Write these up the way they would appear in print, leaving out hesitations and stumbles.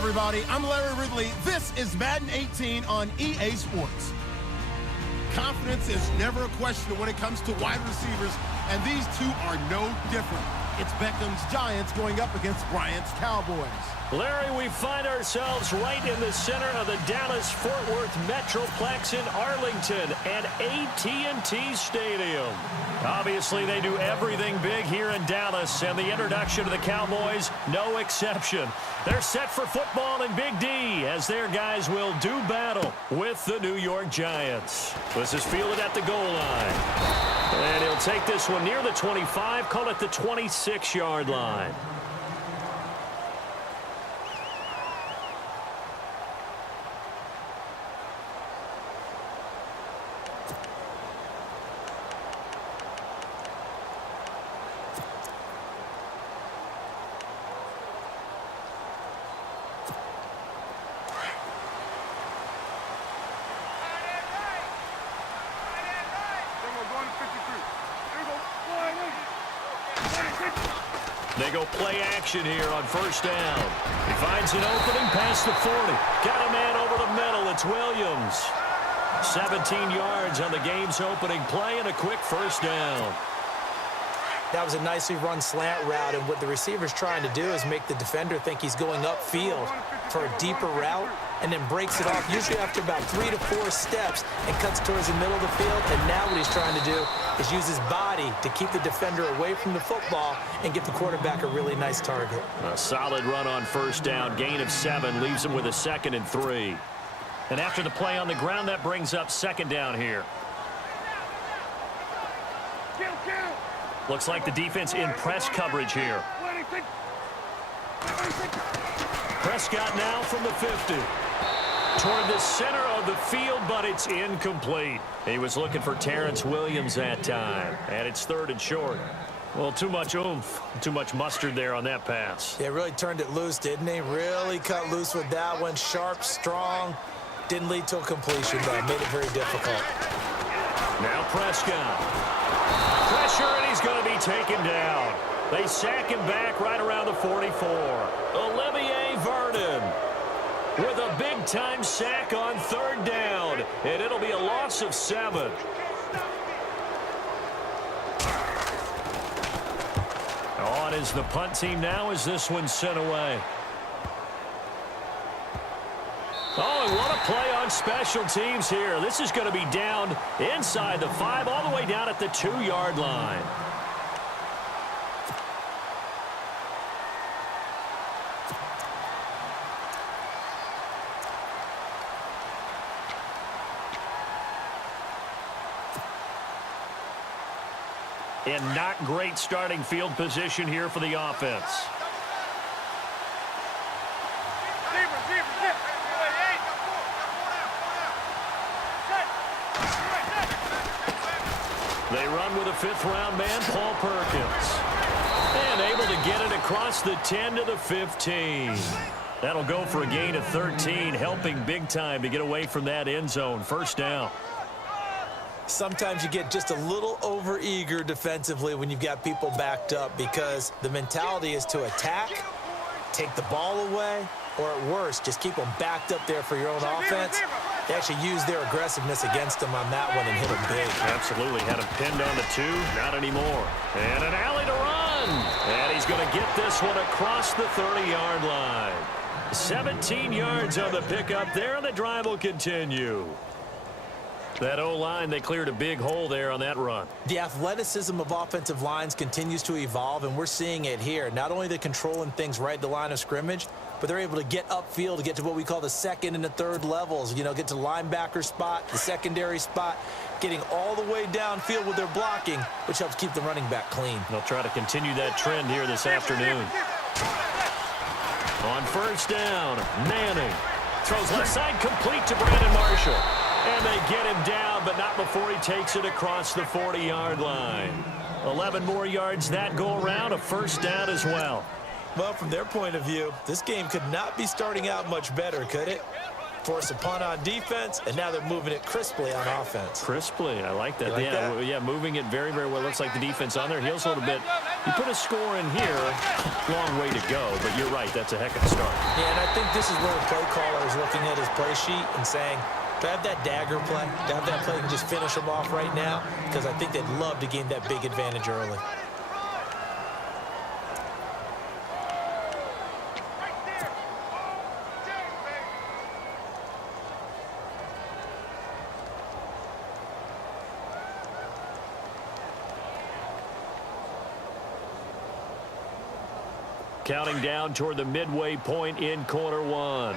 everybody. I'm Larry Ridley. This is Madden 18 on EA Sports. Confidence is never a question when it comes to wide receivers, and these two are no different. It's Beckham's Giants going up against Bryant's Cowboys. Larry, we find ourselves right in the center of the Dallas-Fort Worth Metroplex in Arlington at AT&T Stadium. Obviously, they do everything big here in Dallas, and the introduction to the Cowboys, no exception. They're set for football in Big D as their guys will do battle with the New York Giants. This is fielded at the goal line. And he'll take this one near the 25, call it the 26-yard line. They go play action here on first down. He finds an opening past the 40. Got a man over the middle. It's Williams. 17 yards on the game's opening play and a quick first down. That was a nicely run slant route, and what the receiver's trying to do is make the defender think he's going upfield for a deeper route and then breaks it off, usually after about 3 to 4 steps, and cuts towards the middle of the field. And now what he's trying to do is use his body to keep the defender away from the football and get the quarterback a really nice target. A solid run on first down. Gain of 7 leaves him with a 2nd and 3. And after the play on the ground, that brings up 2nd down here. Looks like the defense in press coverage here. Prescott now from the 50. Toward the center of the field, but it's incomplete. He was looking for Terrence Williams that time, and it's 3rd and short. Well, too much oomph, too much mustard there on that pass. Yeah, really turned it loose, didn't he? Really cut loose with that one. Sharp, strong. Didn't lead to a completion, though. Made it very difficult. Now Prescott. Pressure, and he's going to be taken down. They sack him back right around the 44. Olivier Vernon with a big-time sack on 3rd down, and it'll be a loss of 7. On is the punt team now as this one's sent away. Oh, and what a play on special teams here. This is going to be down inside the 5, all the way down at the 2-yard line. And not great starting field position here for the offense. They run with a 5th-round man, Paul Perkins. And able to get it across the 10 to the 15. That'll go for a gain of 13, helping big time to get away from that end zone. First down. Sometimes you get just a little over-eager defensively when you've got people backed up, because the mentality is to attack, take the ball away, or at worst, just keep them backed up there for your own offense. They actually used their aggressiveness against them on that one and hit them big. Absolutely. Had him pinned on the 2. Not anymore. And an alley to run. And he's going to get this one across the 30-yard line. 17 yards on the pickup there, and the drive will continue. That O-line, they cleared a big hole there on that run. The athleticism of offensive lines continues to evolve, and we're seeing it here. Not only are they controlling things right at the line of scrimmage, but they're able to get upfield to get to what we call the 2nd and the 3rd levels. You know, get to the linebacker spot, the secondary spot, getting all the way downfield with their blocking, which helps keep the running back clean. They'll try to continue that trend here this afternoon. On first down, Manning throws left side, complete to Brandon Marshall. And they get him down, but not before he takes it across the 40-yard line. 11 more yards that go around, a first down as well. Well, from their point of view, this game could not be starting out much better, could it? Force a punt on defense, and now they're moving it crisply on offense. Crisply, I like that. You like that? Yeah, moving it very, very well. Looks like the defense on their heels a little bit. You put a score in here, long way to go, but you're right, that's a heck of a start. Yeah, and I think this is where the play caller is looking at his play sheet and saying, do I have that dagger play? Do I have that play and just finish them off right now? Because I think they'd love to gain that big advantage early. Counting down toward the midway point in quarter one.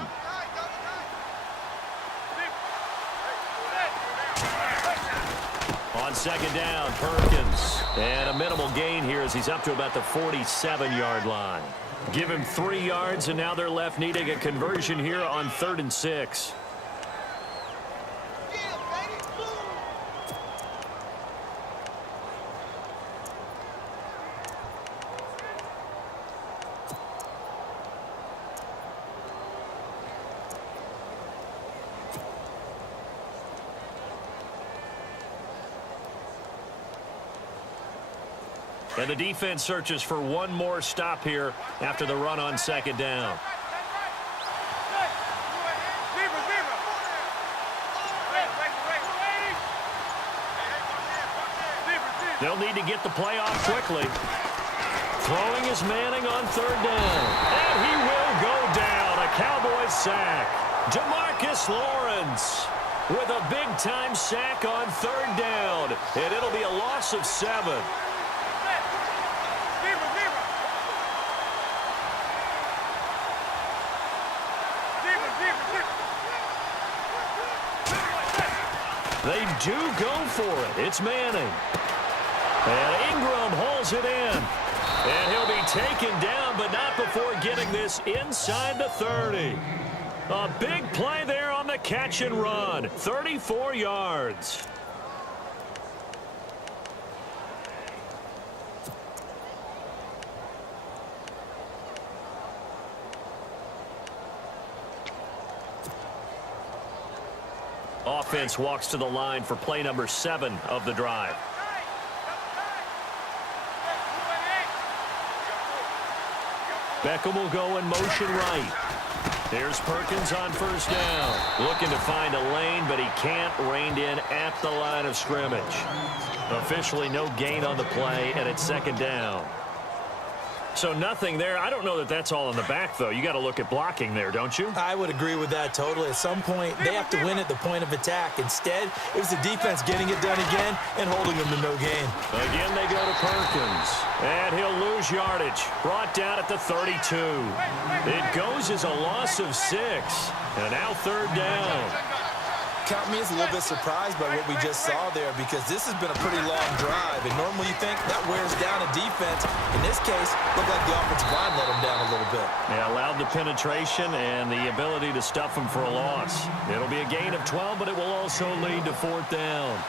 On second down, Perkins. And a minimal gain here as he's up to about the 47-yard line. Give him 3 yards, and now they're left needing a conversion here on 3rd and 6. And the defense searches for one more stop here after the run on second down. They'll need to get the play off quickly. Throwing is Manning on 3rd down. And he will go down. A Cowboys sack. DeMarcus Lawrence with a big-time sack on 3rd down. And it'll be a loss of 7. They do go for it. It's Manning. And Ingram holds it in. And he'll be taken down, but not before getting this inside the 30. A big play there on the catch and run. 34 yards. Offense walks to the line for play number 7 of the drive. Beckham will go in motion right. There's Perkins on 1st down. Looking to find a lane, but he can't. Reined in at the line of scrimmage. Officially no gain on the play, and it's 2nd down. So nothing there. I don't know that that's all in the back, though. You got to look at blocking there, don't you? I would agree with that totally. At some point, they have to win at the point of attack. Instead, it was the defense getting it done again and holding them to no gain. Again, they go to Perkins. And he'll lose yardage. Brought down at the 32. It goes as a loss of 6. And now 3rd down. Count me as a little bit surprised by what we just saw there because this has been a pretty long drive. And normally you think that wears down a defense. In this case, looked like the offensive line let them down a little bit. Yeah, allowed the penetration and the ability to stuff them for a loss. It'll be a gain of 12, but it will also lead to 4th down.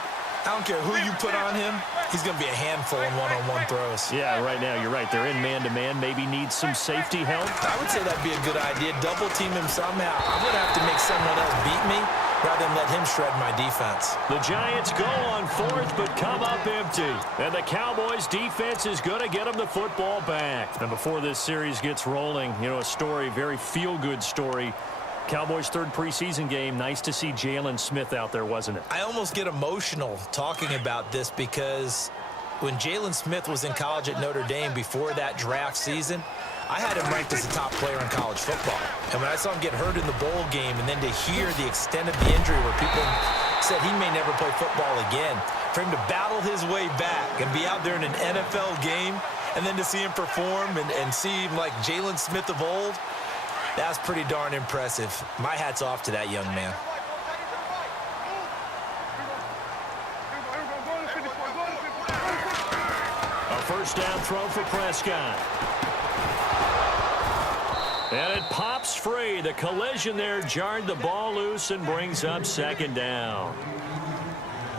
I don't care who you put on him. He's going to be a handful in one-on-one throws. Yeah, right now, you're right. They're in man-to-man. Maybe need some safety help. I would say that'd be a good idea. Double team him somehow. I'm going to have to make someone else beat me rather than let him shred my defense. The Giants go on 4th, but come up empty. And the Cowboys' defense is going to get them the football back. And before this series gets rolling, you know, a story, very feel-good story. Cowboys' 3rd preseason game. Nice to see Jalen Smith out there, wasn't it? I almost get emotional talking about this because when Jalen Smith was in college at Notre Dame before that draft season, I had him ranked as a top player in college football. And when I saw him get hurt in the bowl game and then to hear the extent of the injury where people said he may never play football again, for him to battle his way back and be out there in an NFL game and then to see him perform and see him like Jalen Smith of old, that's pretty darn impressive. My hat's off to that young man. A 1st down throw for Prescott. And it pops free. The collision there jarred the ball loose and brings up 2nd down.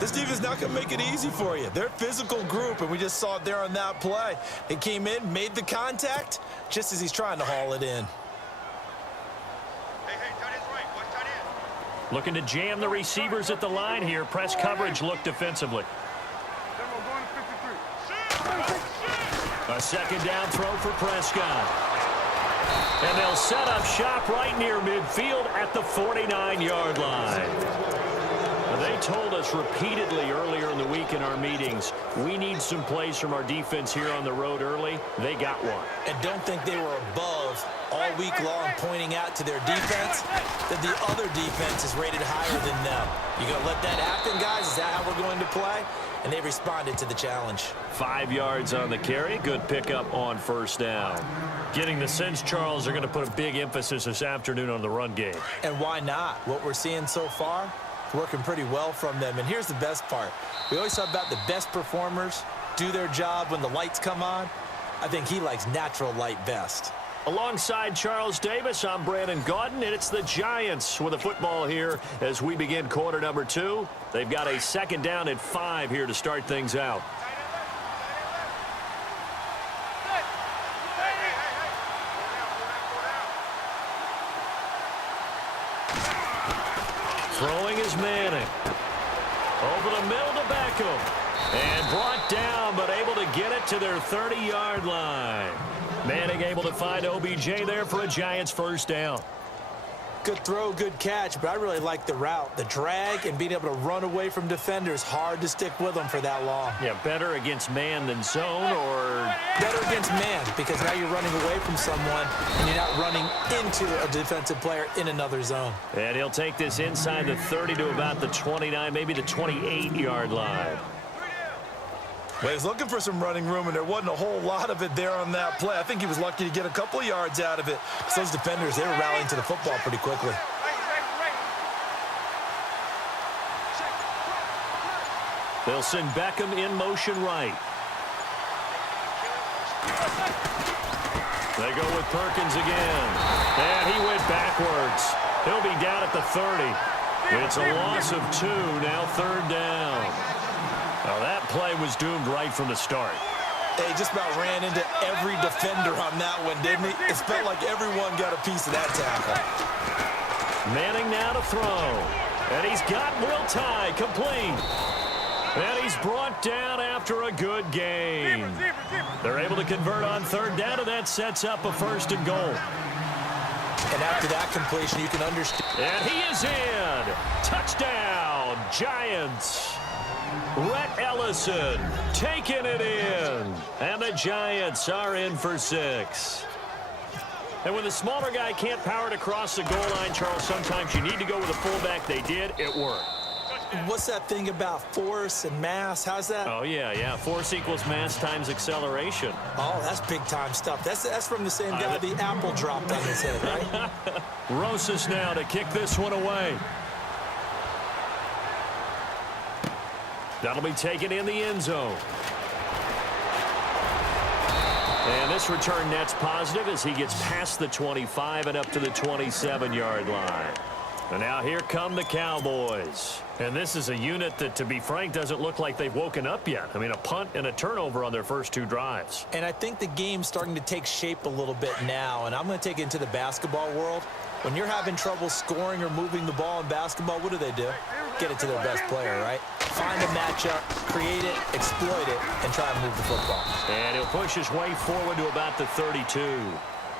This defense is not going to make it easy for you. They're a physical group, and we just saw it there on that play. It came in, made the contact, just as he's trying to haul it in. Looking to jam the receivers at the line here. Press coverage look defensively. A second down throw for Prescott. And they'll set up shop right near midfield at the 49-yard line. They told us repeatedly earlier in the week in our meetings, we need some plays from our defense here on the road early. They got one. And don't think they were above all week long pointing out to their defense that the other defense is rated higher than them. You going to let that happen, guys? Is that how we're going to play? And they responded to the challenge. 5 yards on the carry. Good pickup on first down. Getting the sense, Charles, they're going to put a big emphasis this afternoon on the run game. And why not? What we're seeing so far, working pretty well from them. And here's the best part. We always talk about the best performers do their job when the lights come on. I think he likes natural light best. Alongside Charles Davis, I'm Brandon Gaudin, and it's the Giants with a football here as we begin quarter number 2. They've got a second down at 5 here to start things out. Throwing is Manning. Over the middle to Beckham. And brought down, but able to get it to their 30-yard line. Manning able to find OBJ there for a Giants first down. Good throw, good catch, but I really like the route. The drag and being able to run away from defenders, hard to stick with them for that long. Yeah, better against man than zone, or better against man, because now you're running away from someone and you're not running into a defensive player in another zone. And he'll take this inside the 30 to about the 29, maybe the 28-yard line. Well, he was looking for some running room, and there wasn't a whole lot of it there on that play. I think he was lucky to get a couple of yards out of it. So those defenders, they were rallying to the football pretty quickly. They'll send Beckham in motion right. They go with Perkins again. And he went backwards. He'll be down at the 30. It's a loss of 2, now third down. Well, that play was doomed right from the start. He just about ran into every defender on that one, didn't he? It felt like everyone got a piece of that tackle. Manning now to throw. And he's got Will Tye complete. And he's brought down after a good game. They're able to convert on third down, and that sets up a first and goal. And after that completion, you can understand. And he is in. Touchdown, Giants. Rhett Ellison taking it in. And the Giants are in for 6. And when the smaller guy can't power it across the goal line, Charles, sometimes you need to go with a fullback. They did. It worked. What's that thing about force and mass? How's that? Oh, yeah. Force equals mass times acceleration. Oh, that's big-time stuff. That's from the same guy the apple dropped on his head, right? Rosas now to kick this one away. That'll be taken in the end zone. And this return net's positive as he gets past the 25 and up to the 27-yard line. And now here come the Cowboys. And this is a unit that, to be frank, doesn't look like they've woken up yet. I mean, a punt and a turnover on their first 2 drives. And I think the game's starting to take shape a little bit now. And I'm going to take it into the basketball world. When you're having trouble scoring or moving the ball in basketball, what do? Get it to their best player, right? Find a matchup, create it, exploit it, and try and move the football. And he'll push his way forward to about the 32.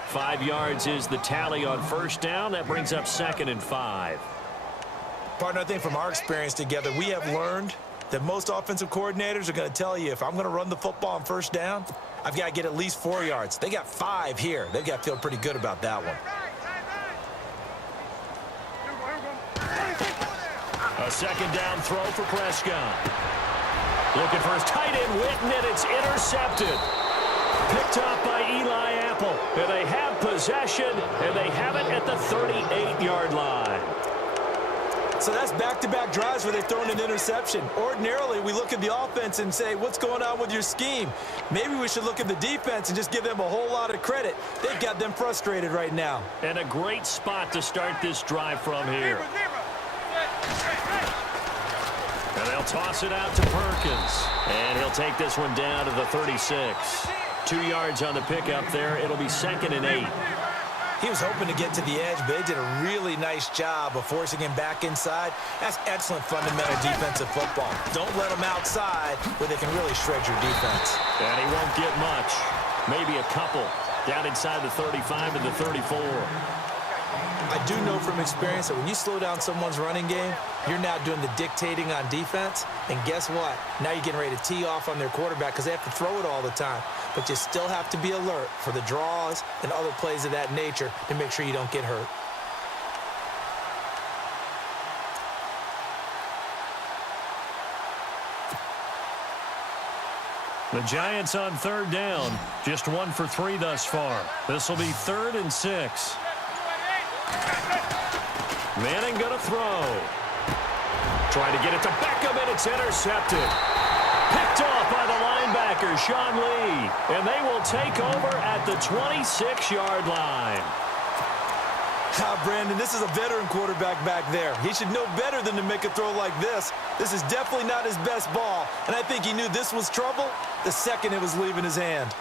5 yards is the tally on first down. That brings up 2nd and 5. Partner, I think from our experience together, we have learned that most offensive coordinators are going to tell you, if I'm going to run the football on first down, I've got to get at least 4 yards. They got 5 here. They've got to feel pretty good about that one. A second down throw for Prescott. Looking for his tight end, Witten, and it's intercepted. Picked up by Eli Apple. And they have possession, and they have it at the 38-yard line. So that's back-to-back drives where they've thrown an interception. Ordinarily, we look at the offense and say, what's going on with your scheme? Maybe we should look at the defense and just give them a whole lot of credit. They've got them frustrated right now. And a great spot to start this drive from here. And they'll toss it out to Perkins. And he'll take this one down to the 36. 2 yards on the pickup there. It'll be 2nd and 8. He was hoping to get to the edge, but they did a really nice job of forcing him back inside. That's excellent fundamental defensive football. Don't let him outside where they can really shred your defense. And he won't get much. Maybe a couple down inside the 35 and the 34. I do know from experience that when you slow down someone's running game, you're now doing the dictating on defense. And guess what? Now you're getting ready to tee off on their quarterback because they have to throw it all the time. But you still have to be alert for the draws and other plays of that nature to make sure you don't get hurt. The Giants on third down. Just 1 for 3 thus far. This will be 3rd and 6. Manning going to throw. Trying to get it to Beckham, and it's intercepted. Picked off by the linebacker, Sean Lee. And they will take over at the 26-yard line. Brandon, this is a veteran quarterback back there. He should know better than to make a throw like this. This is definitely not his best ball, and I think he knew this was trouble the second it was leaving his hand.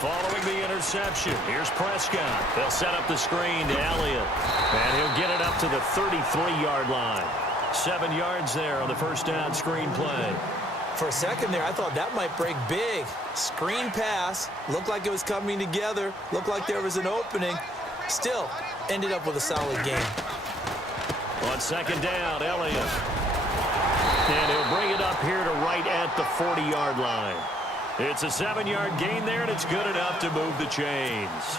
Following the interception, here's Prescott. They'll set up the screen to Elliott. And he'll get it up to the 33-yard line. 7 yards there on the first down screen play. For a second there, I thought that might break big. Screen pass. Looked like it was coming together. Looked like there was an opening. Still, ended up with a solid game. On second down, Elliott. And he'll bring it up here to right at the 40-yard line. It's a 7-yard gain there, and it's good enough to move the chains.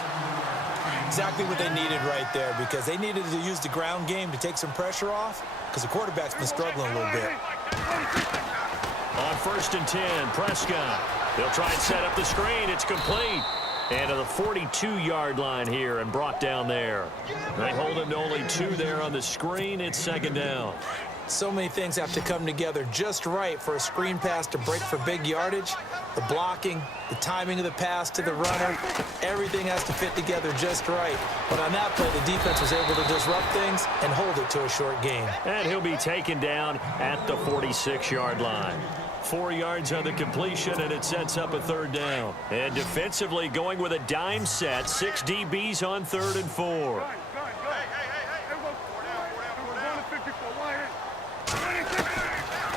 Exactly what they needed right there, because they needed to use the ground game to take some pressure off, because the quarterback's been struggling a little bit. On 1st and 10, Prescott. They'll try and set up the screen. It's complete. And to the 42-yard line here and brought down there. They hold him to only 2 there on the screen. It's 2nd down. So many things have to come together just right for a screen pass to break for big yardage. The blocking, the timing of the pass to the runner, everything has to fit together just right. But on that play, the defense was able to disrupt things and hold it to a short gain. And he'll be taken down at the 46-yard line. 4 yards on the completion, and it sets up a 3rd down. And defensively going with a dime set, 6 DBs on 3rd and 4.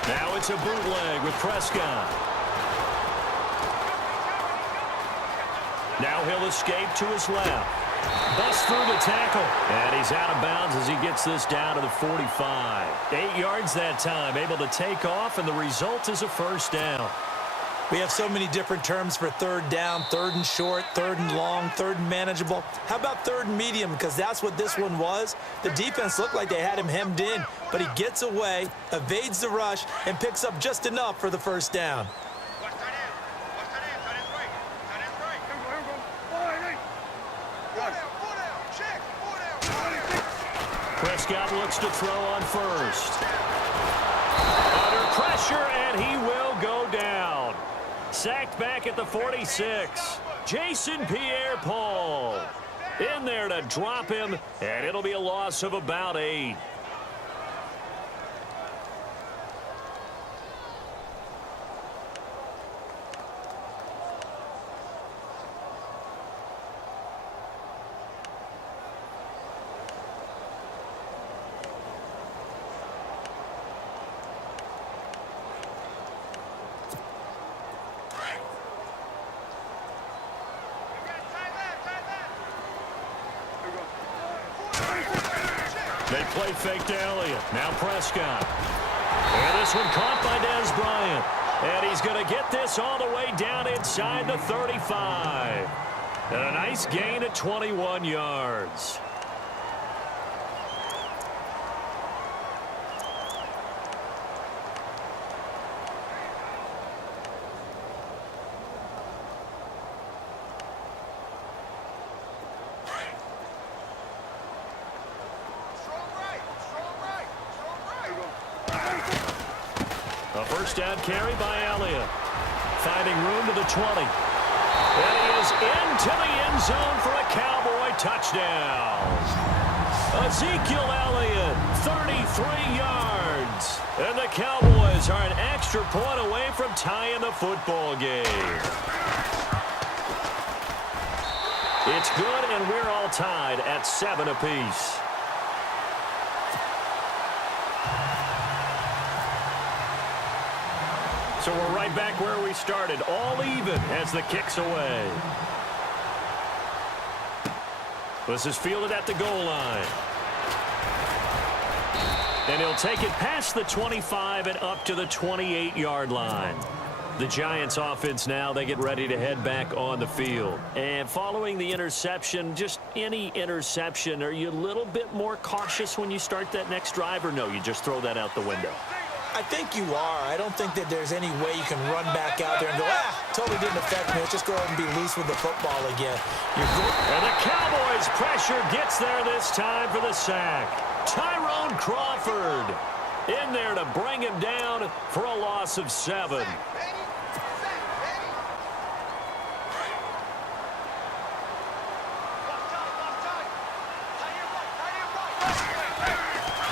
Now it's a bootleg with Prescott. Now he'll escape to his left. Busts through the tackle. And he's out of bounds as he gets this down to the 45. 8 yards that time, able to take off, and the result is a 1st down. We have so many different terms for 3rd down, 3rd and short, 3rd and long, 3rd and manageable. How about 3rd and medium? Because that's what this one was. The defense looked like they had him hemmed in, but he gets away, evades the rush, and picks up just enough for the 1st down. Prescott looks to throw on 1st. Under pressure, and he will go down. Sacked back at the 46. Jason Pierre-Paul in there to drop him, and it'll be a loss of about 8. They play fake to Elliott. Now Prescott. And this one caught by Dez Bryant. And he's going to get this all the way down inside the 35. And a nice gain at 21 yards. A 1st down carry by Elliott. Finding room to the 20. And he is into the end zone for a Cowboy touchdown. Ezekiel Elliott, 33 yards. And the Cowboys are an extra point away from tying the football game. It's good, and we're all tied at 7 apiece. So we're right back where we started, all even as the kick's away. This is fielded at the goal line. And he'll take it past the 25 and up to the 28-yard line. The Giants offense now, they get ready to head back on the field. And following the interception, just any interception, are you a little bit more cautious when you start that next drive, or no, you just throw that out the window? I think you are. I don't think that there's any way you can run back out there and go, totally didn't affect me. Let's just go ahead and be loose with the football again. And the Cowboys' pressure gets there this time for the sack. Tyrone Crawford in there to bring him down for a loss of 7.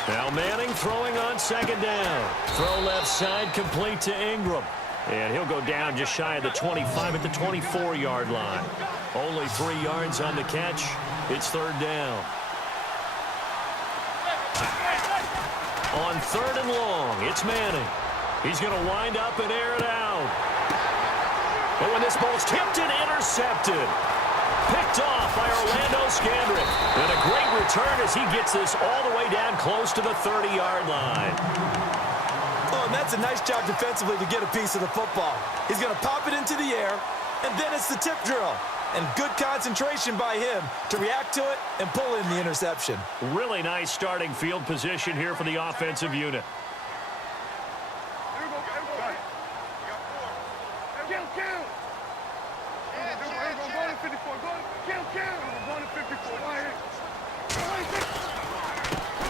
Now Manning throwing on second down. Throw left side complete to Ingram. And he'll go down just shy of the 25 at the 24-yard line. Only 3 yards on the catch. It's third down. On third and long, it's Manning. He's going to wind up and air it out. But when this ball's tipped and intercepted. Picked off by Orlando Scandrick. And a great return as he gets this all the way down close to the 30-yard line. Oh, and that's a nice job defensively to get a piece of the football. He's going to pop it into the air, and then it's the tip drill. And good concentration by him to react to it and pull in the interception. Really nice starting field position here for the offensive unit.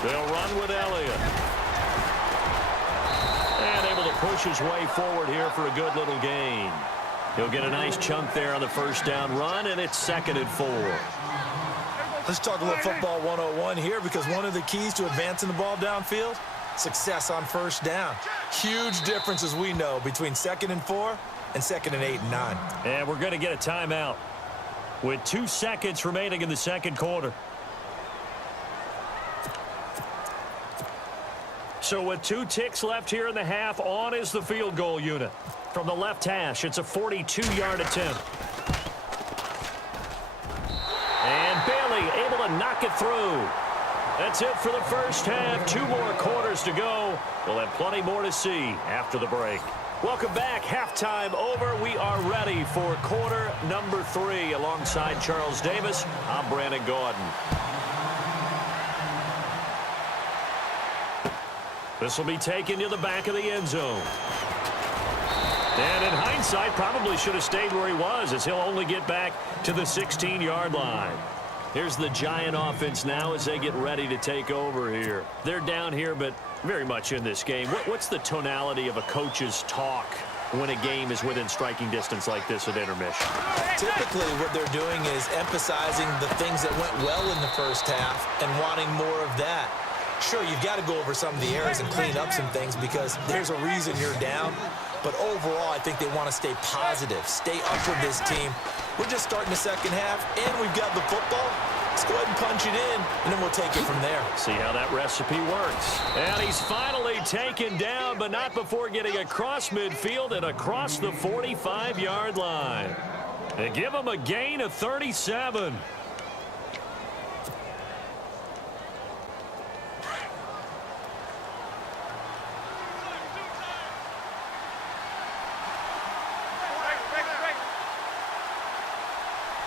They'll run with Elliott. And able to push his way forward here for a good little gain. He'll get a nice chunk there on the first down run, and it's 2nd and 4. Let's talk a little football 101 here, because one of the keys to advancing the ball downfield, success on first down. Huge difference, as we know, between 2nd and 4 and 2nd and 8 and 9. And we're going to get a timeout with 2 seconds remaining in the second quarter. So with 2 ticks left here in the half, on is the field goal unit. From the left hash, it's a 42-yard attempt. And Bailey able to knock it through. That's it for the first half. 2 more quarters to go. We'll have plenty more to see after the break. Welcome back. Halftime over. We are ready for quarter number 3. Alongside Charles Davis, I'm Brandon Gordon. This will be taken to the back of the end zone. And in hindsight, probably should have stayed where he was, as he'll only get back to the 16-yard line. Here's the Giant offense now as they get ready to take over here. They're down here, but very much in this game. What's the tonality of a coach's talk when a game is within striking distance like this at intermission? Typically, what they're doing is emphasizing the things that went well in the first half and wanting more of that. Sure, you've got to go over some of the errors and clean up some things because there's a reason you're down. But overall, I think they want to stay positive, stay up with this team. We're just starting the second half, and we've got the football. Let's go ahead and punch it in, and then we'll take it from there. See how that recipe works. And he's finally taken down, but not before getting across midfield and across the 45-yard line. They give him a gain of 37.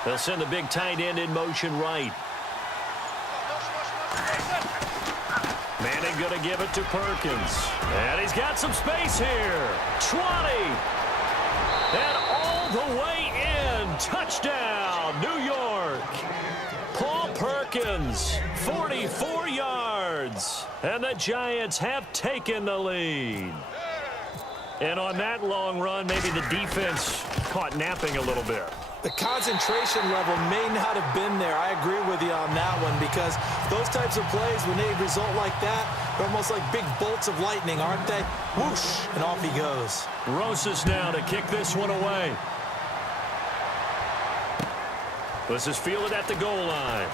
They'll send the big tight end in motion right. Manning going to give it to Perkins. And he's got some space here. 20. And all the way in. Touchdown, New York. Paul Perkins, 44 yards. And the Giants have taken the lead. And on that long run, maybe the defense caught napping a little bit. The concentration level may not have been there. I agree with you on that one because those types of plays, when they result like that, they're almost like big bolts of lightning, aren't they? Whoosh, and off he goes. Rosas now to kick this one away. This is fielded at the goal line.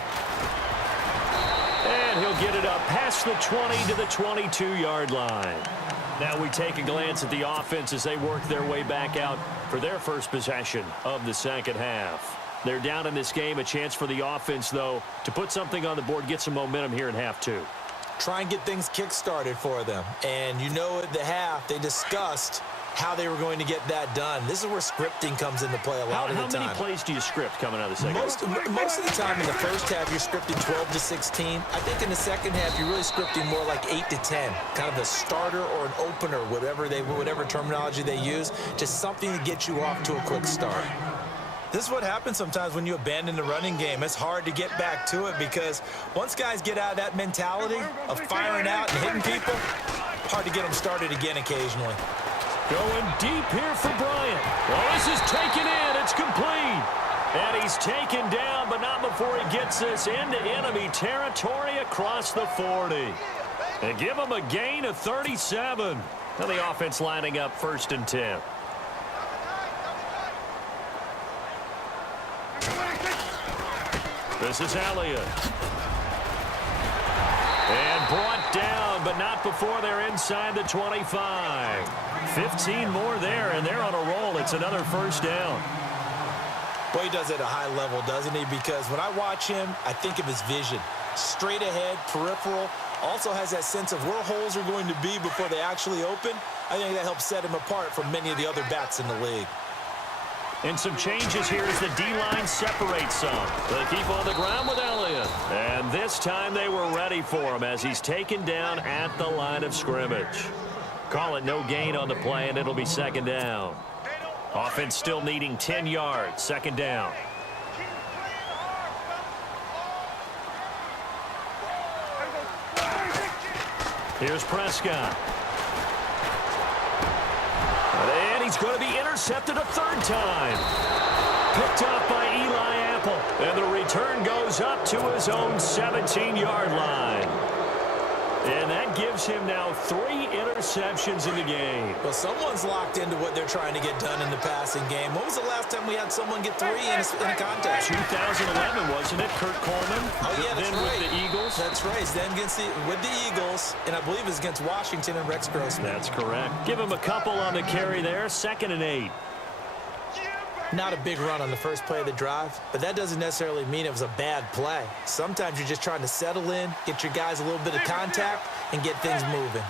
And he'll get it up past the 20 to the 22-yard line. Now we take a glance at the offense as they work their way back out for their first possession of the second half. They're down in this game. A chance for the offense, though, to put something on the board, get some momentum here in half two. Try and get things kick-started for them. And you know at the half, they discussed how they were going to get that done. This is where scripting comes into play a lot of the time. How many plays do you script coming out of the second half? Most of the time in the first half, you're scripting 12 to 16. I think in the second half, you're really scripting more like 8 to 10. Kind of a starter or an opener, whatever terminology they use. Just something to get you off to a quick start. This is what happens sometimes when you abandon the running game. It's hard to get back to it because once guys get out of that mentality of firing out and hitting people, hard to get them started again occasionally. Going deep here for Bryant. Well, this is taken in. It's complete. And he's taken down, but not before he gets this into enemy territory across the 40. And give him a gain of 37. Now the offense lining up 1st and 10. This is Elliott. And brought down, but not before they're inside the 25. 15 more there, and they're on a roll. It's another first down. Boy, he does it at a high level, doesn't he? Because when I watch him, I think of his vision. Straight ahead, peripheral. Also has that sense of where holes are going to be before they actually open. I think that helps set him apart from many of the other backs in the league. And some changes here as the D-line separates some. They keep on the ground with Elliott. And this time they were ready for him as he's taken down at the line of scrimmage. Call it no gain on the play, and it'll be second down. Offense still needing 10 yards. Second down. Here's Prescott. And he's going to be intercepted a third time. Picked off by Eli Apple. And the return goes up to his own 17-yard line. And that gives him now 3 interceptions in the game. Well, someone's locked into what they're trying to get done in the passing game. When was the last time we had someone get 3 in a contest? 2011, wasn't it? Kurt Coleman. Oh, yeah, that's then right. With the Eagles. That's right. Then with the Eagles, and I believe it's against Washington and Rex Grossman. That's correct. Give him a couple on the carry there. 2nd and 8. Not a big run on the first play of the drive, but that doesn't necessarily mean it was a bad play. Sometimes you're just trying to settle in, get your guys a little bit of contact, and get things moving.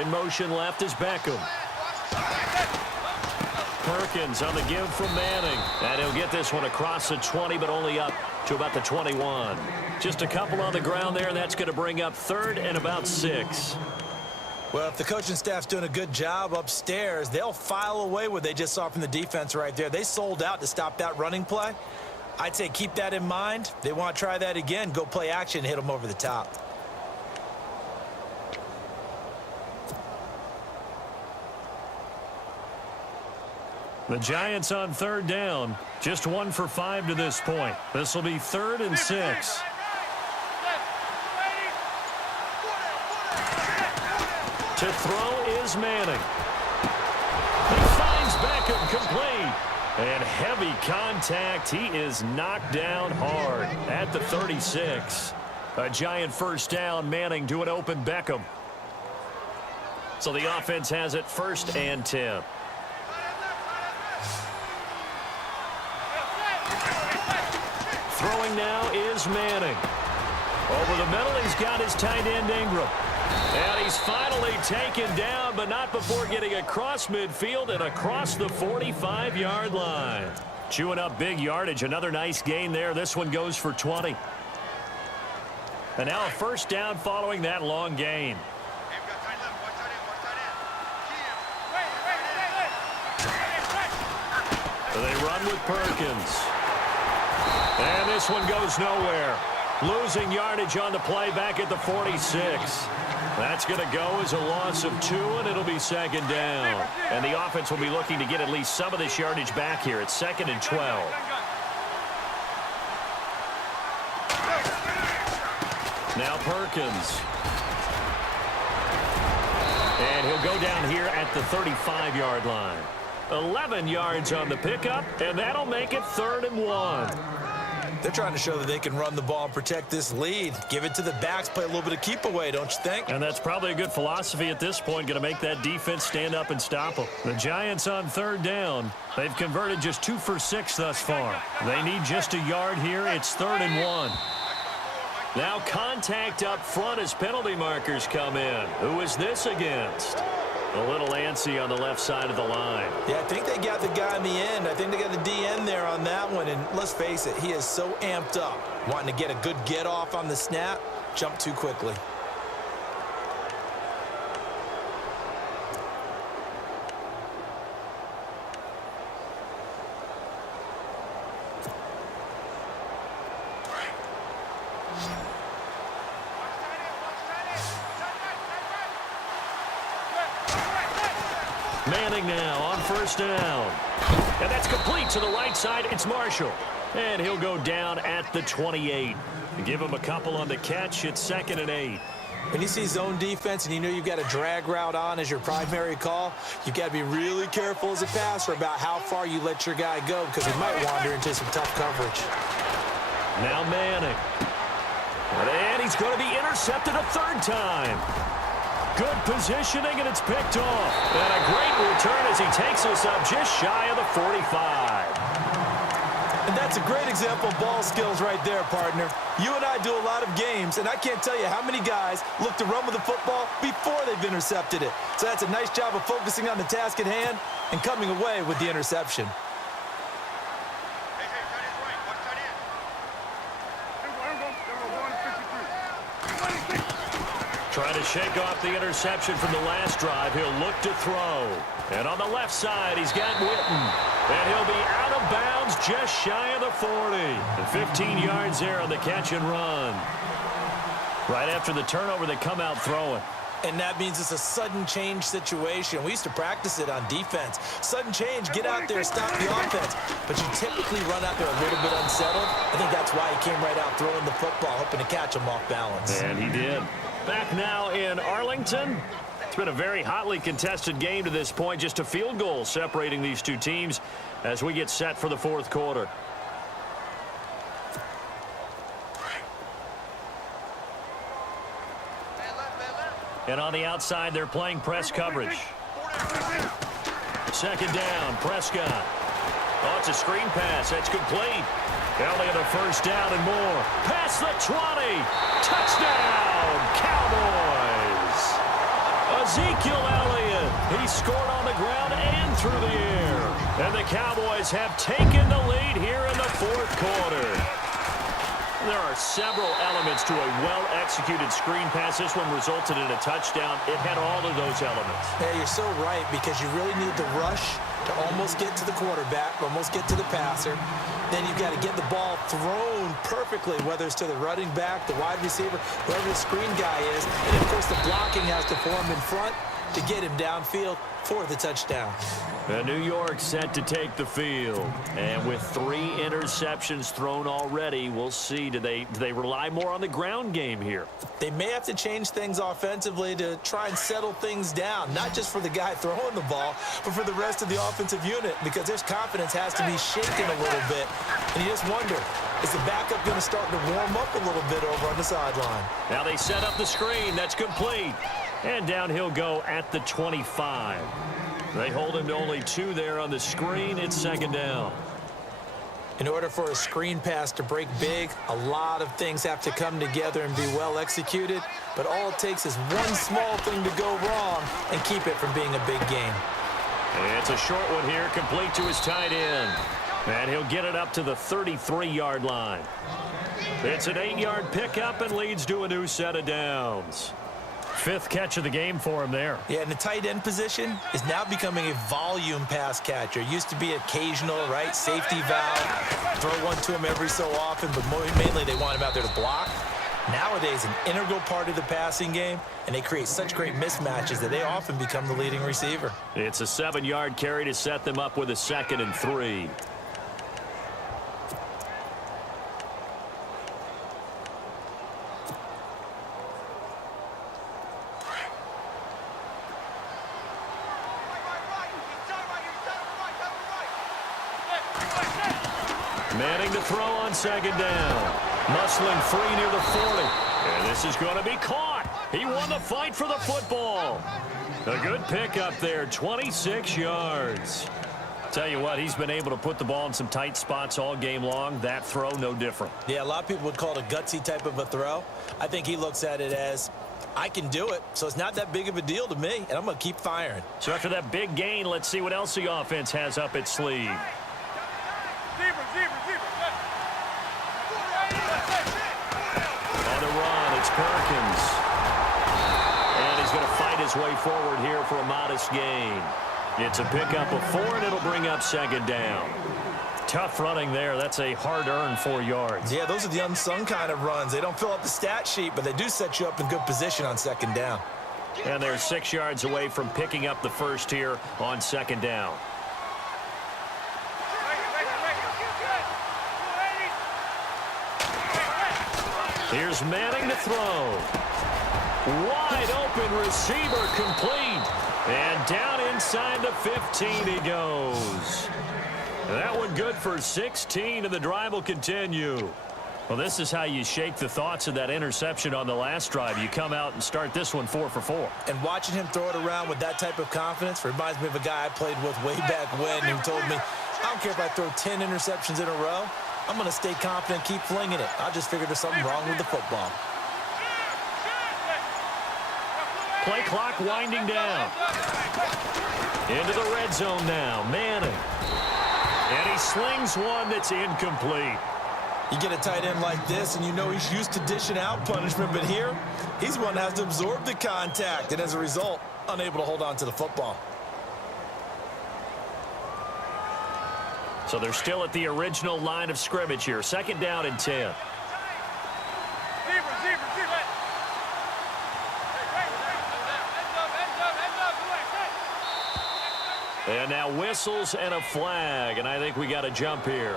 In motion left is Beckham. Perkins on the give from Manning. And he'll get this one across the 20, but only up to about the 21. Just a couple on the ground there, and that's going to bring up 3rd and about 6. Well, if the coaching staff's doing a good job upstairs, they'll file away what they just saw from the defense right there. They sold out to stop that running play. I'd say keep that in mind. They want to try that again. Go play action and hit them over the top. The Giants on 3rd down. Just 1 for 5 to this point. This will be 3rd and 6. To throw is Manning. He finds Beckham complete. And heavy contact. He is knocked down hard at the 36. A Giant first down. Manning to an open Beckham. So the offense has it 1st and 10. Throwing now is Manning. Over the middle, he's got his tight end Ingram. And he's finally taken down, but not before getting across midfield and across the 45-yard line. Chewing up big yardage. Another nice gain there. This one goes for 20. And now a first down following that long gain. They run with Perkins. And this one goes nowhere. Losing yardage on the play back at the 46. That's going to go as a loss of 2, and it'll be 2nd down. And the offense will be looking to get at least some of this yardage back here. It's 2nd and 12. Now Perkins. And he'll go down here at the 35-yard line. 11 yards on the pickup, and that'll make it 3rd and 1. They're trying to show that they can run the ball and protect this lead. Give it to the backs, play a little bit of keep away, don't you think? And that's probably a good philosophy at this point, going to make that defense stand up and stop them. The Giants on 3rd down. They've converted just 2 for 6 thus far. They need just a yard here. It's 3rd and 1. Now contact up front as penalty markers come in. Who is this against? A little antsy on the left side of the line. Yeah, I think they got the guy in the end. I think they got the DN there on that one. And let's face it, he is so amped up, wanting to get a good get off on the snap, jump too quickly. Manning now on 1st down. And that's complete to the right side. It's Marshall. And he'll go down at the 28. Give him a couple on the catch. It's 2nd and 8. When you see zone defense and you know you've got a drag route on as your primary call, you've got to be really careful as a passer about how far you let your guy go because he might wander into some tough coverage. Now Manning. And he's going to be intercepted a 3rd time. Good positioning, and it's picked off. And a great return as he takes us up just shy of the 45. And that's a great example of ball skills right there, partner. You and I do a lot of games, and I can't tell you how many guys look to run with the football before they've intercepted it. So that's a nice job of focusing on the task at hand and coming away with the interception. Trying to shake off the interception from the last drive. He'll look to throw. And on the left side, he's got Witten. And he'll be out of bounds just shy of the 40. And 15 yards there on the catch and run. Right after the turnover, they come out throwing. And that means it's a sudden change situation. We used to practice it on defense. Sudden change, get out there, stop the offense. But you typically run out there a little bit unsettled. I think that's why he came right out throwing the football, hoping to catch him off balance. And he did. Back now in Arlington. It's been a very hotly contested game to this point. Just a field goal separating these two teams as we get set for the 4th quarter. And on the outside, they're playing press coverage. 2nd down, Prescott. Oh, it's a screen pass. That's complete. Only the 1st down and more. Past the 20. Touchdown, Cowboys. Ezekiel Elliott. He scored on the ground and through the air. And the Cowboys have taken the lead here in the 4th quarter. There are several elements to a well-executed screen pass. This one resulted in a touchdown. It had all of those elements. Yeah, you're so right because you really need the rush to almost get to the quarterback, almost get to the passer. Then you've got to get the ball thrown perfectly, whether it's to the running back, the wide receiver, whoever the screen guy is. And, of course, the blocking has to form in front to get him downfield for the touchdown. New York set to take the field. And with 3 interceptions thrown already, we'll see. Do they rely more on the ground game here? They may have to change things offensively to try and settle things down, not just for the guy throwing the ball, but for the rest of the offensive unit, because their confidence has to be shaken a little bit. And you just wonder, is the backup going to start to warm up a little bit over on the sideline? Now they set up the screen. That's complete. And down he'll go at the 25. They hold him to only 2 there on the screen. It's 2nd down. In order for a screen pass to break big, a lot of things have to come together and be well executed. But all it takes is one small thing to go wrong and keep it from being a big game. It's a short one here, complete to his tight end. And he'll get it up to the 33-yard line. It's an 8-yard pickup and leads to a new set of downs. 5th catch of the game for him there. Yeah, and the tight end position is now becoming a volume pass catcher. Used to be occasional, right, safety valve. Throw one to him every so often, but mainly they want him out there to block. Nowadays, an integral part of the passing game, and they create such great mismatches that they often become the leading receiver. It's a 7-yard carry to set them up with a 2nd and 3. Manning to throw on second down. Muscling free near the 40. And this is going to be caught. He won the fight for the football. A good pickup there, 26 yards. Tell you what, he's been able to put the ball in some tight spots all game long. That throw, no different. Yeah, a lot of people would call it a gutsy type of a throw. I think he looks at it as, I can do it, so it's not that big of a deal to me, and I'm going to keep firing. So after that big gain, let's see what else the offense has up its sleeve. On the run, it's Perkins. And he's going to fight his way forward here for a modest gain. It's a pickup of 4, and it'll bring up second down. Tough running there. That's a hard-earned 4 yards. Yeah, those are the unsung kind of runs. They don't fill up the stat sheet, but they do set you up in good position on second down. And they're 6 yards away from picking up the first here on second down. Here's Manning to throw. Wide open receiver complete. And down inside the 15 he goes. That one good for 16, and the drive will continue. Well, this is how you shake the thoughts of that interception on the last drive. You come out and start this one 4 for 4. And watching him throw it around with that type of confidence reminds me of a guy I played with way back when who told me, I don't care if I throw 10 interceptions in a row. I'm going to stay confident, keep flinging it. I just figured there's something wrong with the football. Play clock winding down. Into the red zone now. Manning. And he slings one that's incomplete. You get a tight end like this, and you know he's used to dishing out punishment, but here, he's one that has to absorb the contact, and as a result, unable to hold on to the football. So they're still at the original line of scrimmage here. Second down and 10. And now whistles and a flag, and I think we got a jump here.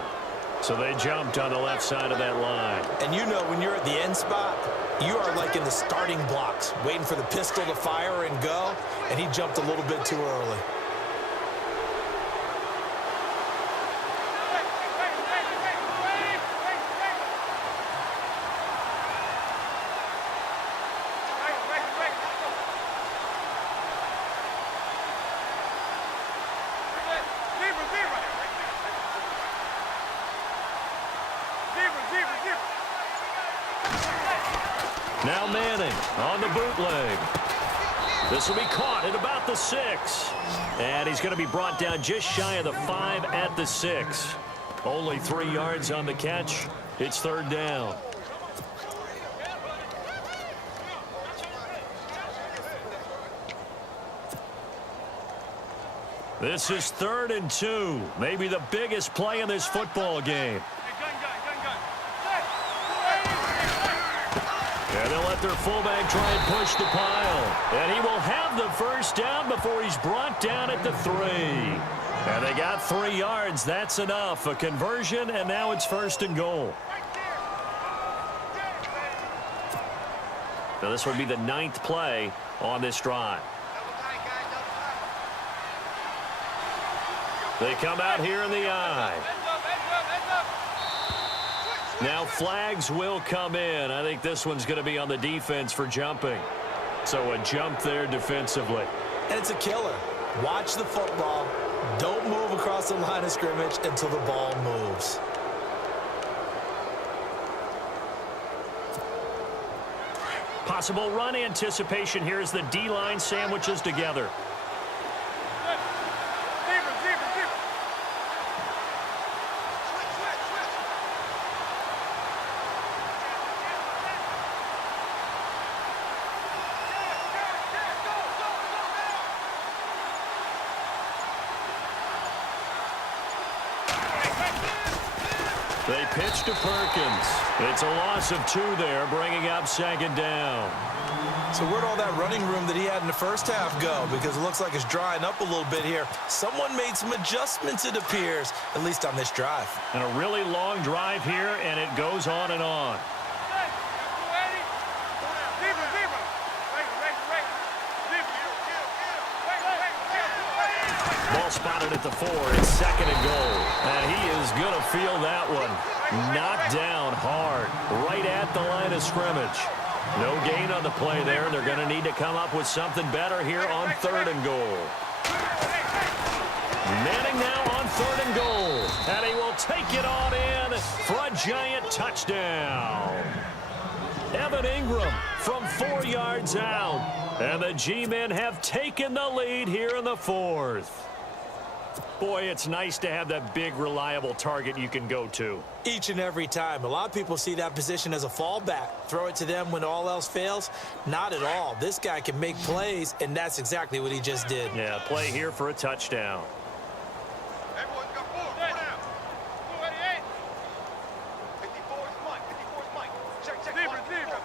So they jumped on the left side of that line. And you know when you're at the end spot, you are like in the starting blocks, waiting for the pistol to fire and go, and he jumped a little bit too early. Now Manning on the bootleg. This will be caught at about the 6. And he's going to be brought down just shy of the 5 at the 6. Only 3 yards on the catch. It's third down. This is 3rd and 2. Maybe the biggest play in this football game. And they'll let their fullback try and push the pile. And he will have the first down before he's brought down at the 3. And they got 3 yards. That's enough. A conversion, and now it's 1st and goal. Now this will be the 9th play on this drive. They come out here in the eye. Now flags will come in. I think this one's going to be on the defense for jumping. So a jump there defensively. And it's a killer. Watch the football. Don't move across the line of scrimmage until the ball moves. Possible run anticipation here as the D-line sandwiches together. They pitch to Perkins. It's a loss of 2 there, bringing up second down. So where'd all that running room that he had in the first half go? Because it looks like it's drying up a little bit here. Someone made some adjustments, it appears, at least on this drive. And a really long drive here, and it goes on and on. Ball spotted at the 4. It's 2nd and goal. And he is going to feel that one. Knocked down hard, right at the line of scrimmage. No gain on the play there, and they're going to need to come up with something better here on 3rd and goal. Manning now on 3rd and goal. And he will take it on in for a giant touchdown. Evan Ingram from 4 yards out. And the G-men have taken the lead here in the 4th. Boy, it's nice to have that big, reliable target you can go to. Each and every time. A lot of people see that position as a fallback. Throw it to them when all else fails. Not at all. This guy can make plays, and that's exactly what he just did. Yeah, play here for a touchdown. Everyone's got 4. Go down. 488. 54 is Mike. 54 is Mike. Check.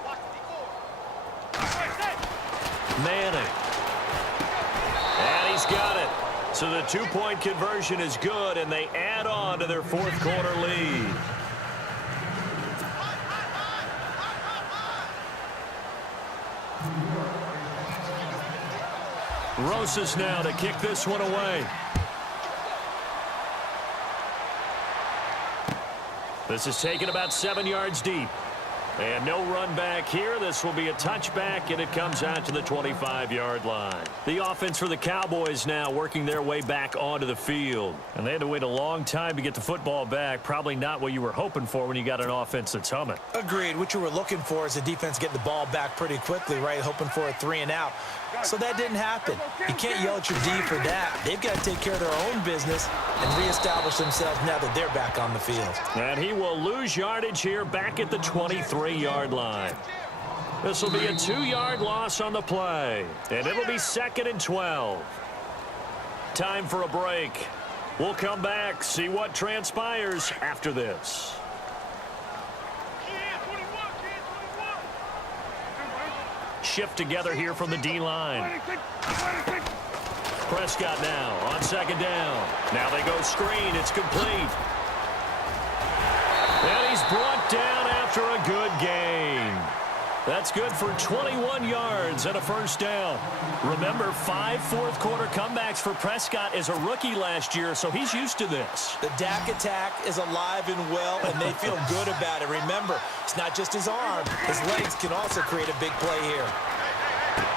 Watch 54. Manning. And he's got it. So the 2-point conversion is good, and they add on to their 4th quarter lead. Rosas now to kick this one away. This is taken about 7 yards deep. And no run back here. This will be a touchback, and it comes out to the 25-yard line. The offense for the Cowboys now working their way back onto the field. And they had to wait a long time to get the football back. Probably not what you were hoping for when you got an offense that's humming. Agreed. What you were looking for is the defense getting the ball back pretty quickly, right? Hoping for a 3 and out. So that didn't happen. You can't yell at your D for that. They've got to take care of their own business and reestablish themselves now that they're back on the field. And he will lose yardage here back at the 23-yard line. This will be a 2-yard loss on the play. And it'll be 2nd and 12. Time for a break. We'll come back, see what transpires after this. Shift together here from the D-line. Prescott now on 2nd down. Now they go screen. It's complete. And he's brought down after a good gain. That's good for 21 yards and a 1st down. Remember, 5 fourth-quarter comebacks for Prescott as a rookie last year, so he's used to this. The Dak attack is alive and well, and they feel good about it. Remember, it's not just his arm. His legs can also create a big play here.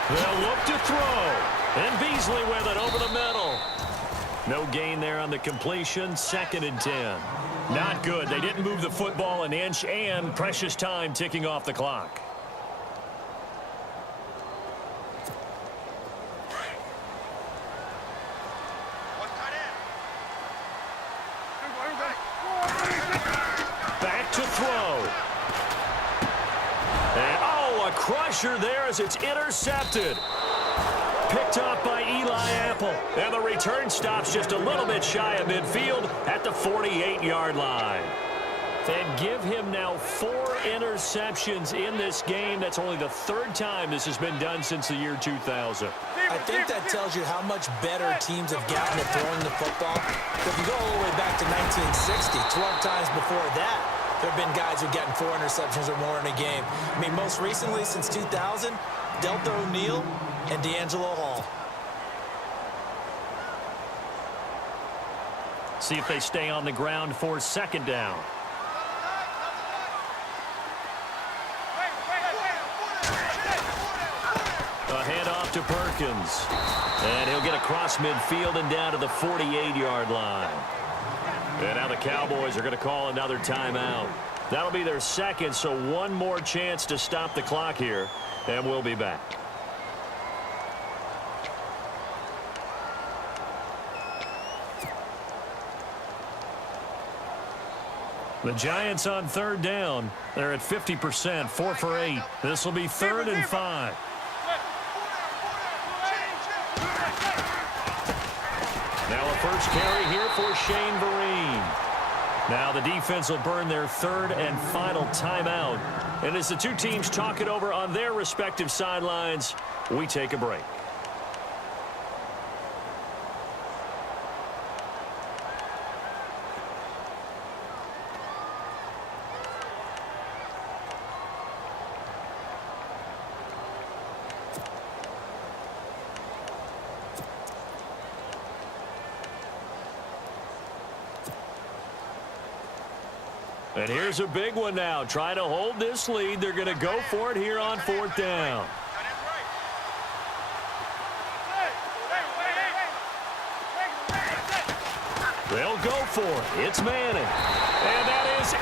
They'll look to throw. And Beasley with it over the middle. No gain there on the completion. 2nd and 10. Not good. They didn't move the football an inch, and precious time ticking off the clock. Back to throw. And, oh, a crusher there as it's intercepted. Picked up by Eli Apple. And the return stops just a little bit shy of midfield at the 48-yard line. And give him now 4 interceptions in this game. That's only the 3rd time this has been done since the year 2000. I think that tells you how much better teams have gotten at throwing the football. If you go all the way back to 1960, 12 times before that, there have been guys who've gotten 4 interceptions or more in a game. I mean, most recently, since 2000, Delta O'Neal and D'Angelo Hall. See if they stay on the ground for 2nd down. A handoff to Perkins. And he'll get across midfield and down to the 48-yard line. And now the Cowboys are going to call another timeout. That'll be their 2nd, so one more chance to stop the clock here. And we'll be back. The Giants on 3rd down. They're at 50%, 4 for 8. This will be 3rd and 5. Now a first carry here for Shane Vereen. Now the defense will burn their 3rd and final timeout. And as the two teams talk it over on their respective sidelines, we take a break. And here's a big one now. Trying to hold this lead. They're going to go for it here on 4th down. They'll go for it. It's Manning. And that is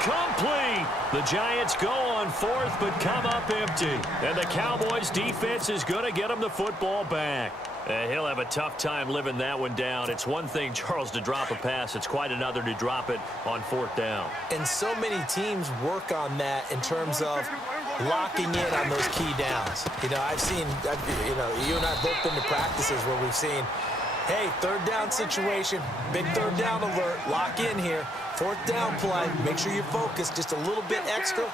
incomplete. The Giants go on 4th but come up empty. And the Cowboys defense is going to get them the football back. He'll have a tough time living that one down. It's one thing, Charles, to drop a pass. It's quite another to drop it on 4th down. And so many teams work on that in terms of locking in on those key downs. I've seen, you and I have both been to practices where we've seen, hey, 3rd down situation, big 3rd down alert, lock in here. 4th down play, make sure you're focused just a little bit extra.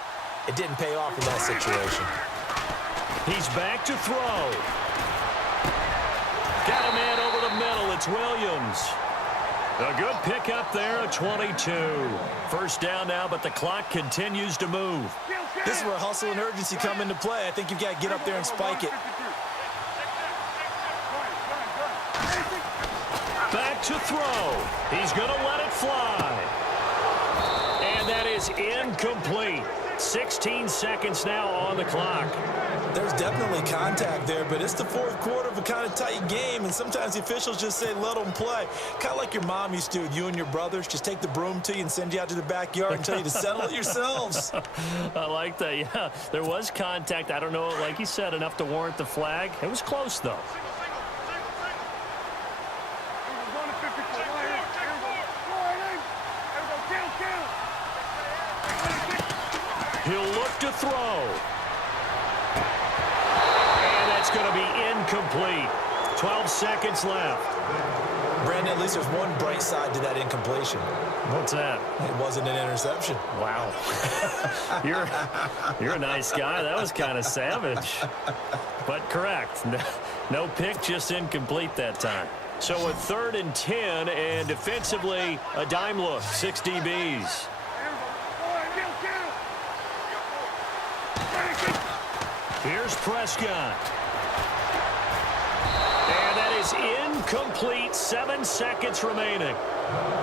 It didn't pay off in that situation. He's back to throw. Got a man over the middle. It's Williams. A good pickup there at 22. 1st down now, but the clock continues to move. This is where hustle and urgency come into play. I think you've got to get up there and spike it. Back to throw. He's going to let it fly. And that is incomplete. 16 seconds now on the clock. There's definitely contact there, but it's the 4th quarter of a kind of tight game, and sometimes the officials just say, let them play. Kind of like your mom used to with you and your brothers. Just take the broom to you and send you out to the backyard and tell you to settle it yourselves. I like that, yeah. There was contact. I don't know, like you said, enough to warrant the flag. It was close, though. He'll look to throw. And that's going to be incomplete. 12 seconds left. Brandon, at least there's one bright side to that incompletion. What's that? It wasn't an interception. Wow. You're a nice guy. That was kind of savage. But correct. No pick, just incomplete that time. So a 3rd and 10, and defensively, a dime look. 6 DBs. Here's Prescott. And that is incomplete. 7 seconds remaining.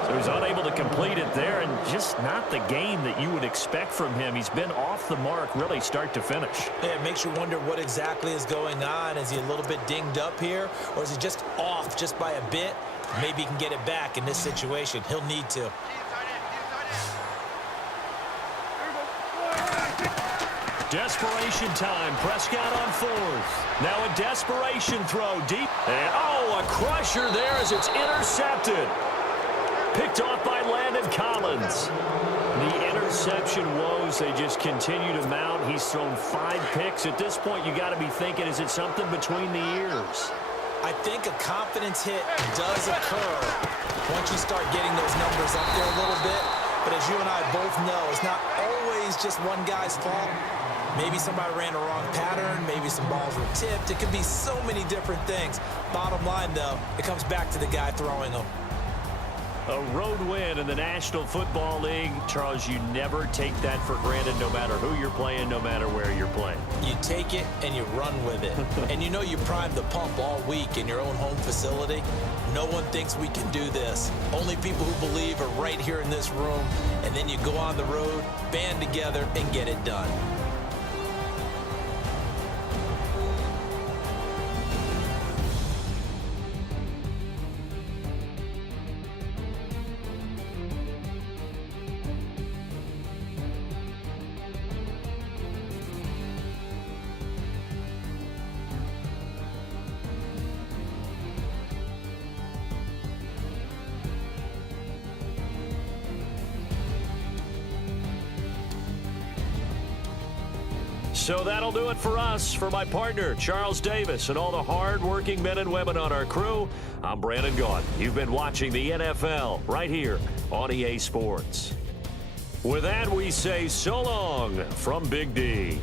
So he's unable to complete it there, and just not the game that you would expect from him. He's been off the mark really start to finish. Yeah, it makes you wonder what exactly is going on. Is he a little bit dinged up here, or is he just off just by a bit? Maybe he can get it back in this situation. He'll need to. Desperation time. Prescott on 4th. Now a desperation throw deep. And, oh, a crusher there as it's intercepted. Picked off by Landon Collins. The interception woes, they just continue to mount. He's thrown 5 picks. At this point, you got to be thinking, is it something between the ears? I think a confidence hit does occur once you start getting those numbers up there a little bit. But as you and I both know, it's not always just one guy's fault. Maybe somebody ran a wrong pattern. Maybe some balls were tipped. It could be so many different things. Bottom line, though, it comes back to the guy throwing them. A road win in the National Football League. Charles, you never take that for granted, no matter who you're playing, no matter where you're playing. You take it and you run with it. And you know you primed the pump all week in your own home facility. No one thinks we can do this. Only people who believe are right here in this room. And then you go on the road, band together, and get it done. So that'll do it for us. For my partner, Charles Davis, and all the hard-working men and women on our crew, I'm Brandon Gaudin. You've been watching the NFL right here on EA Sports. With that, we say so long from Big D.